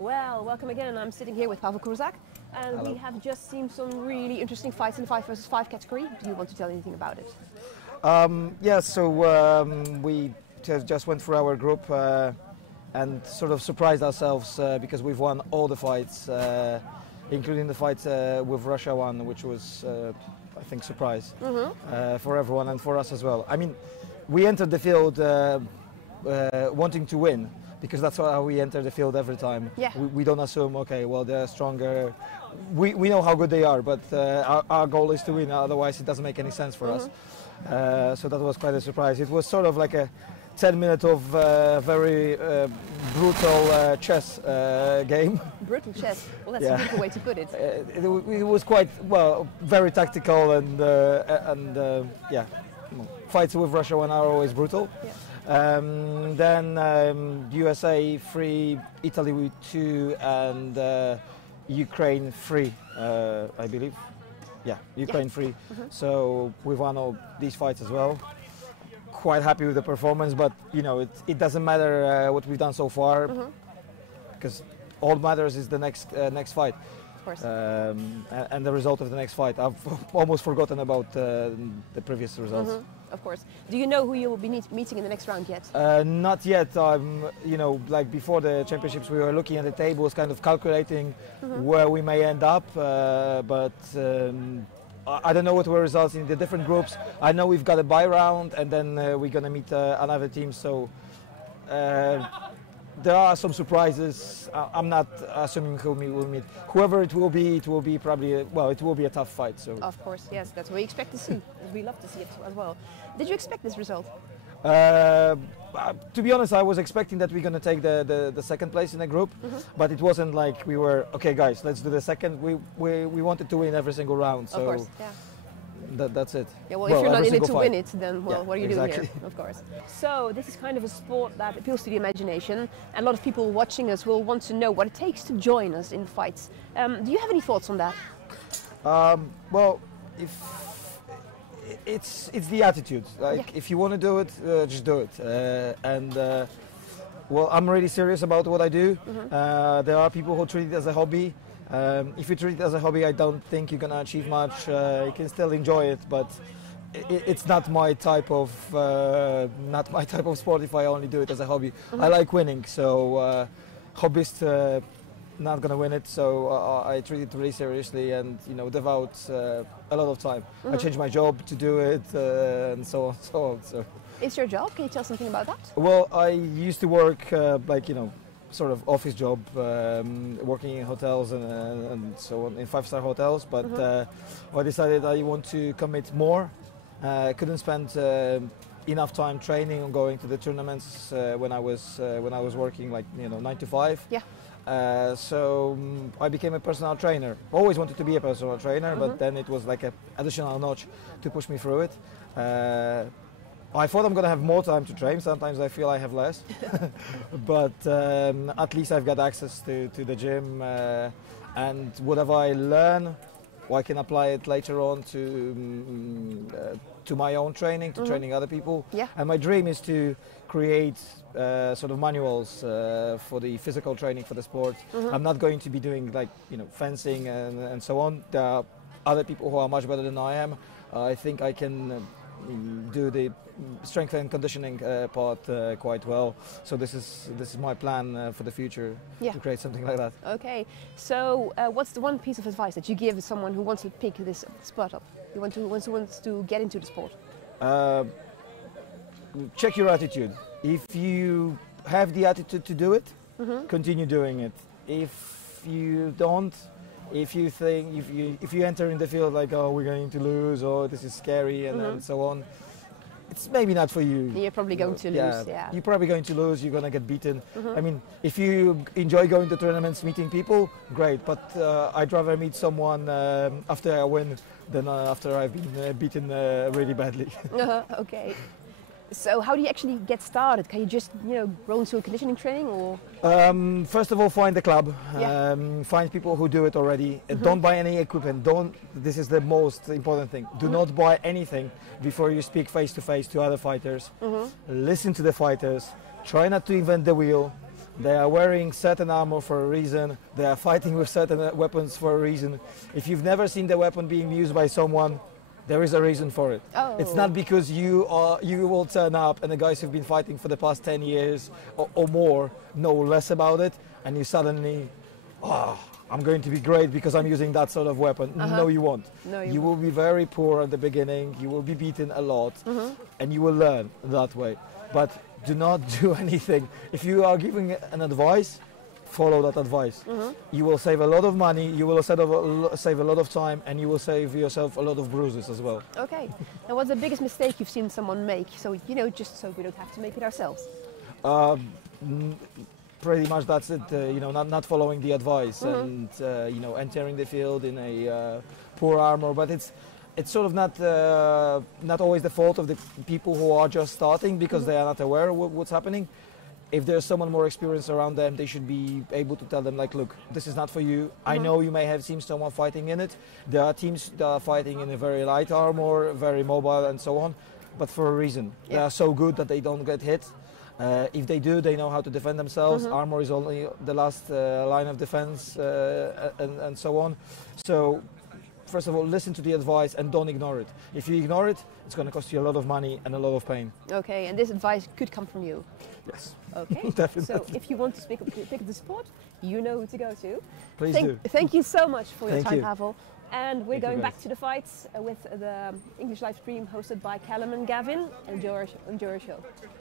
Well, welcome again. I'm sitting here with Pawel Kurzak, and Hello. we have just seen some really interesting fights in the 5 versus 5 category. Do you want to tell anything about it? We just went through our group and sort of surprised ourselves because we've won all the fights, including the fight with Russia one, which was, I think, surprise for everyone and for us as well. I mean, we entered the field wanting to win, because that's how we enter the field every time. Yeah. We don't assume, okay, well, they're stronger. We know how good they are, but our goal is to win, otherwise it doesn't make any sense for us. So that was quite a surprise. It was sort of like a 10 minutes of very brutal chess game. Brutal chess. Well, that's Yeah. a beautiful way to put it. It was quite, well, very tactical and yeah, fights with Russia one are always brutal. Yeah. Then USA 3, Italy 2, and Ukraine 3, I believe. Yeah, Ukraine 3. So we won all these fights as well. Quite happy with the performance, but you know, it doesn't matter what we've done so far, because all matters is the next fight. Of course. And the result of the next fight. I've almost forgotten about the previous results. Of course. Do you know who you will be meeting in the next round yet? Not yet. You know, like before the championships, we were looking at the tables, kind of calculating where we may end up. But I don't know what were results in the different groups. I know we've got a bye round, and then we're gonna meet another team. So there are some surprises. I'm not assuming who we will meet. Whoever it will be probably it will be a tough fight. So. Of course, yes, that's what we expect to see. We love to see it as well. Did you expect this result? To be honest, I was expecting that we're going to take the second place in the group, but it wasn't like we were, okay guys, let's do the second. We wanted to win every single round. So of course, yeah. That's it. Yeah, well, if you're not in it to win it, then yeah, what are you doing here? Of course. So this is kind of a sport that appeals to the imagination, and a lot of people watching us will want to know what it takes to join us in fights. Do you have any thoughts on that? Well, it's the attitude. Like if you want to do it, just do it. Well, I'm really serious about what I do. There are people who treat it as a hobby. If you treat it as a hobby, I don't think you're gonna achieve much. You can still enjoy it, but it's not my type of sport. If I only do it as a hobby, I like winning. So hobbyists not gonna win it. So I treat it really seriously, and devote a lot of time. I change my job to do it, and so on, so on. So. It's your job. Can you tell something about that? Well, I used to work sort of office job, working in hotels and so on, in 5-star hotels, but I decided I want to commit more. I couldn't spend enough time training and going to the tournaments when I was working 9 to 5. Yeah. So I became a personal trainer. Always wanted to be a personal trainer, but then it was like an additional notch to push me through it. I thought I'm going to have more time to train. Sometimes I feel I have less. But at least I've got access to the gym. And whatever I learn, I can apply it later on to my own training, to training other people. Yeah. And my dream is to create sort of manuals for the physical training for the sport. I'm not going to be doing fencing and so on. There are other people who are much better than I am. I think I can do the strength and conditioning part quite well. So this is my plan for the future, to create something like that. Okay. So what's the one piece of advice that you give someone who wants to pick this sport up? Who wants to get into the sport? Check your attitude. If you have the attitude to do it, continue doing it. If you don't, if you enter in the field like, oh, we're going to lose, or this is scary, and so on, it's maybe not for you. You're probably going to lose. Yeah. You're probably going to lose. You're going to get beaten. I mean, if you enjoy going to tournaments, meeting people, great. But I'd rather meet someone after I win than after I've been beaten really badly. Okay. So how do you actually get started? Can you just go into a conditioning training, or? First of all, find the club. Find people who do it already. Don't buy any equipment. This is the most important thing. Do not buy anything before you speak face to face to other fighters. Listen to the fighters. Try not to invent the wheel. They are wearing certain armor for a reason. They are fighting with certain weapons for a reason. If you've never seen the weapon being used by someone, there is a reason for it. Oh. It's not because you will turn up and the guys who've been fighting for the past 10 years or more know less about it, and you suddenly, I'm going to be great because I'm using that sort of weapon. No, you won't. No, you will be very poor at the beginning. You will be beaten a lot, and you will learn that way. But do not do anything. If you are giving an advice, follow that advice. You will save a lot of money, you will save a lot of time, and you will save yourself a lot of bruises as well. Okay. And what's the biggest mistake you've seen someone make? So, you know, just so we don't have to make it ourselves. Pretty much that's it. You know, not following the advice and you know, entering the field in a poor armor. But it's sort of not always the fault of the people who are just starting because they are not aware of what's happening. If there's someone more experienced around them, they should be able to tell them, like, look, this is not for you. I know you may have seen someone fighting in it. There are teams that are fighting in a very light armor, very mobile and so on, but for a reason. They are so good that they don't get hit. If they do, they know how to defend themselves. Armor is only the last line of defense and so on. So, first of all, listen to the advice and don't ignore it. If you ignore it, it's going to cost you a lot of money and a lot of pain. Okay, and this advice could come from you. Yes. Okay. Definitely. So if you want to pick up the sport, you know who to go to. Please do. Thank you so much for your Thank time, you. Pawel. And we're Thank you, going guys. back to the fights with the English live stream hosted by Callum and Gavin. Enjoy our show.